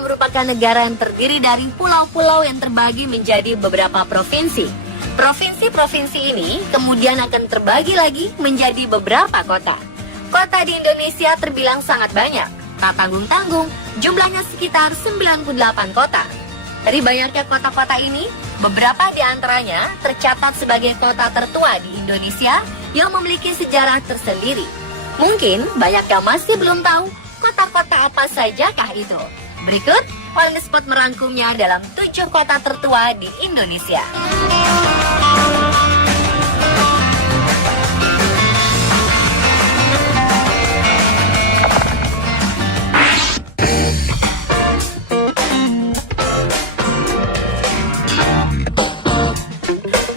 merupakan negara yang terdiri dari pulau-pulau yang terbagi menjadi beberapa provinsi. Provinsi-provinsi ini kemudian akan terbagi lagi menjadi beberapa kota. Kota di Indonesia terbilang sangat banyak. Tak tanggung-tanggung, jumlahnya sekitar 98 kota. Dari banyaknya kota-kota ini, beberapa di antaranya tercatat sebagai kota tertua di Indonesia yang memiliki sejarah tersendiri. Mungkin banyak yang masih belum tahu kota-kota apa sajakah itu. Berikut, On The Spot merangkumnya dalam 7 kota tertua di Indonesia.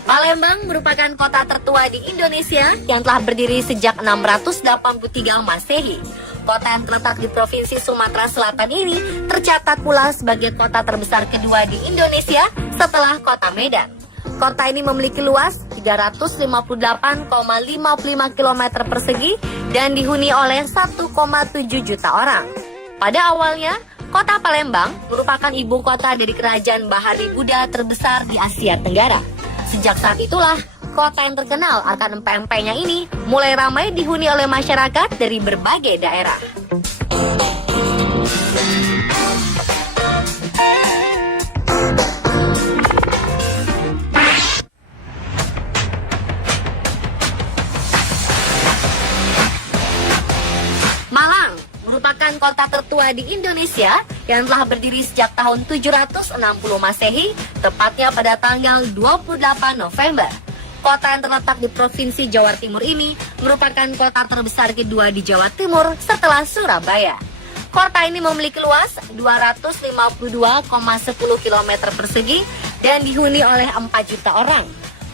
Palembang merupakan kota tertua di Indonesia yang telah berdiri sejak 683 Masehi. Kota yang terletak di Provinsi Sumatera Selatan ini tercatat pula sebagai kota terbesar kedua di Indonesia setelah kota Medan. Kota ini memiliki luas 358,55 km persegi dan dihuni oleh 1,7 juta orang. Pada awalnya, kota Palembang merupakan ibu kota dari kerajaan Bahari Buddha terbesar di Asia Tenggara. Sejak saat itulah, kota yang terkenal akan empek-empeknya ini mulai ramai dihuni oleh masyarakat dari berbagai daerah. Malang merupakan kota tertua di Indonesia yang telah berdiri sejak tahun 760 Masehi, tepatnya pada tanggal 28 November. Kota yang terletak di Provinsi Jawa Timur ini merupakan kota terbesar kedua di Jawa Timur setelah Surabaya. Kota ini memiliki luas 252,10 km persegi dan dihuni oleh 4 juta orang.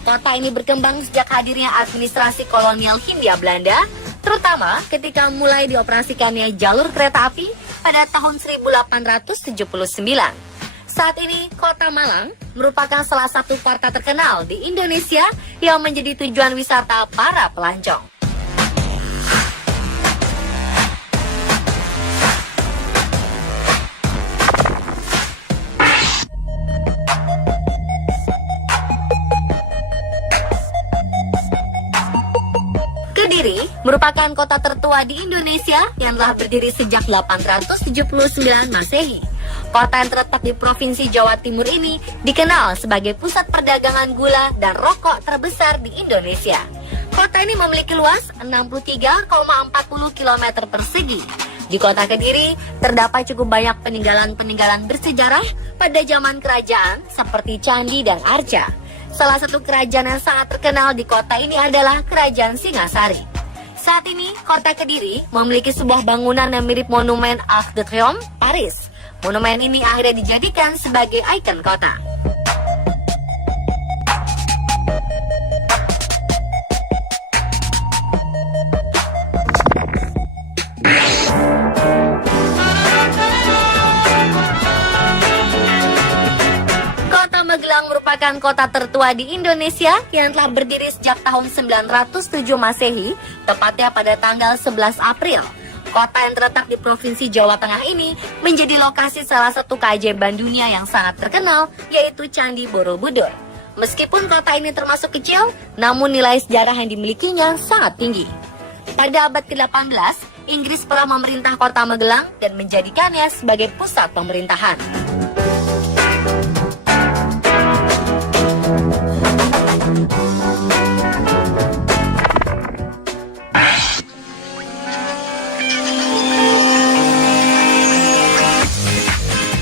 Kota ini berkembang sejak hadirnya administrasi kolonial Hindia Belanda, terutama ketika mulai dioperasikannya jalur kereta api pada tahun 1879. Saat ini, Kota Malang merupakan salah satu kota terkenal di Indonesia yang menjadi tujuan wisata para pelancong. Kediri merupakan kota tertua di Indonesia yang telah berdiri sejak 879 Masehi. Kota yang terletak di Provinsi Jawa Timur ini dikenal sebagai pusat perdagangan gula dan rokok terbesar di Indonesia. Kota ini memiliki luas 63,40 km persegi. Di kota Kediri terdapat cukup banyak peninggalan-peninggalan bersejarah pada zaman kerajaan seperti Candi dan Arca. Salah satu kerajaan yang sangat terkenal di kota ini adalah Kerajaan Singasari. Saat ini, kota Kediri memiliki sebuah bangunan yang mirip monumen Arc de Triomphe, Paris. Monumen ini akhirnya dijadikan sebagai ikon kota. Kota Magelang merupakan kota tertua di Indonesia yang telah berdiri sejak tahun 907 Masehi, tepatnya pada tanggal 11 April. Kota yang terletak di Provinsi Jawa Tengah ini menjadi lokasi salah satu keajaiban dunia yang sangat terkenal, yaitu Candi Borobudur. Meskipun kota ini termasuk kecil, namun nilai sejarah yang dimilikinya sangat tinggi. Pada abad ke-18, Inggris pernah memerintah kota Magelang dan menjadikannya sebagai pusat pemerintahan.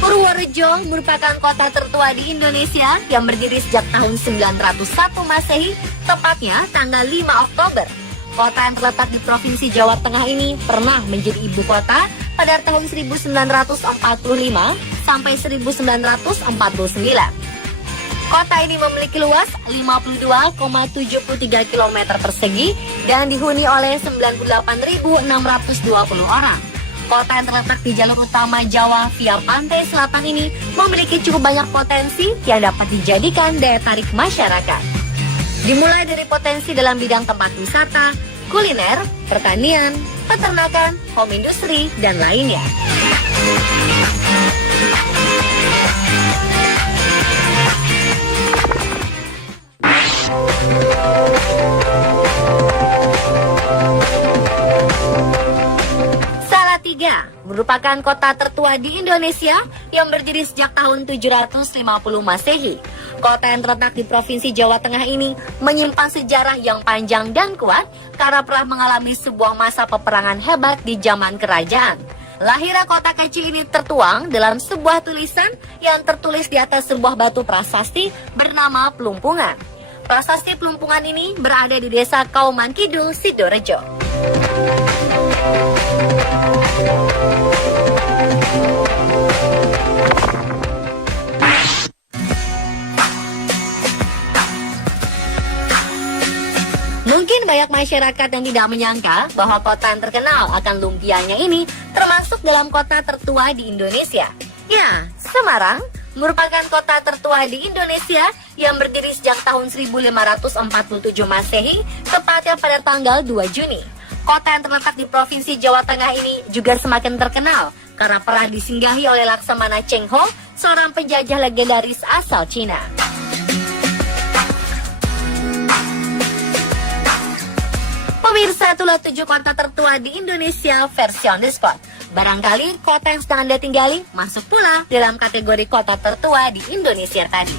Purworejo merupakan kota tertua di Indonesia yang berdiri sejak tahun 901 Masehi, tepatnya tanggal 5 Oktober. Kota yang terletak di Provinsi Jawa Tengah ini pernah menjadi ibu kota pada tahun 1945 sampai 1949. Kota ini memiliki luas 52,73 km persegi dan dihuni oleh 98.620 orang. Kota yang terletak di jalur utama Jawa via pantai selatan ini memiliki cukup banyak potensi yang dapat dijadikan daya tarik masyarakat. Dimulai dari potensi dalam bidang tempat wisata, kuliner, pertanian, peternakan, home industry, dan lainnya. merupakan kota tertua di Indonesia yang berdiri sejak tahun 750 Masehi. Kota yang terletak di Provinsi Jawa Tengah ini menyimpan sejarah yang panjang dan kuat karena pernah mengalami sebuah masa peperangan hebat di zaman kerajaan. Lahirnya kota kecil ini tertuang dalam sebuah tulisan yang tertulis di atas sebuah batu prasasti bernama Pelumpungan. Prasasti Pelumpungan ini berada di desa Kauman Kidul, Sidorejo. Mungkin banyak masyarakat yang tidak menyangka bahwa kota yang terkenal akan lumpianya ini termasuk dalam kota tertua di Indonesia. Ya, Semarang merupakan kota tertua di Indonesia yang berdiri sejak tahun 1547 Masehi, tepatnya pada tanggal 2 Juni. Kota yang terletak di Provinsi Jawa Tengah ini juga semakin terkenal karena pernah disinggahi oleh Laksamana Cheng Ho, seorang penjajah legendaris asal Cina. Pemirsa, itulah 7 kota tertua di Indonesia versi On The Spot. Barangkali kota yang sedang Anda tinggali masuk pula dalam kategori kota tertua di Indonesia tadi.